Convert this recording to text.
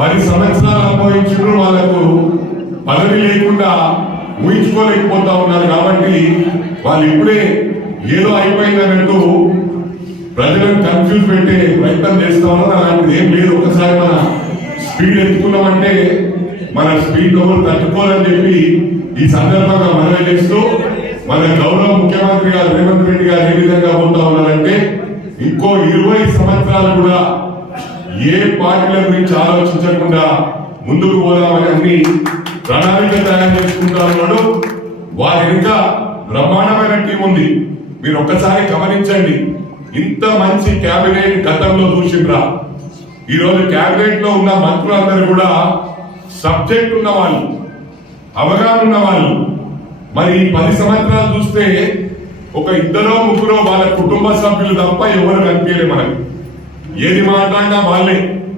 10 సంవత్సరాలు అనుభవించారు, వాళ్ళకు పదవి లేకుండా ఊహించుకోలేకపోతా ఉన్నారు. కాబట్టి వాళ్ళు ఇప్పుడే ఏదో అయిపోయిందన్నట్టు ప్రజలను కన్ఫ్యూజ్ పెట్టే ప్రయత్నం చేస్తా ఉన్నారు. అలాంటిది ఏం లేదు. ఒకసారి మన స్పీడ్ ఎత్తుకున్నామంటే మన స్పీడ్ ఎవరు తట్టుకోవాలని చెప్పి ఈ సందర్భంగా మనవి చేస్తూ, మన గౌరవ ముఖ్యమంత్రి గారు రేవంత్ రెడ్డి గారు ఏ విధంగా పోతా ఉన్నారంటే ఇంకో 20 సంవత్సరాలు కూడా ఏ పార్టీల గురించి ఆలోచించకుండా ముందుకు పోదామని అన్ని ప్రణాళిక తయారు చేసుకుంటా ఉన్నాడు. వారి ఇంకా బ్రహ్మాండమైన టీం ఉంది. మీరు ఒక్కసారి గమనించండి, ఇంత మంచి కేబినెట్ గతంలో చూసిండ్రా? ఈ రోజు కేబినెట్ లో ఉన్న మంత్రులందరూ కూడా సబ్జెక్ట్ ఉన్న వాళ్ళు, అవగాహన ఉన్న వాళ్ళు. మరి 10 సంవత్సరాలు చూస్తే ఒక 2-3 వాళ్ళ కుటుంబ సభ్యులు తప్ప ఎవరు కనిపించలే మనకి. ఏది మాట్లాడినా వాళ్ళే.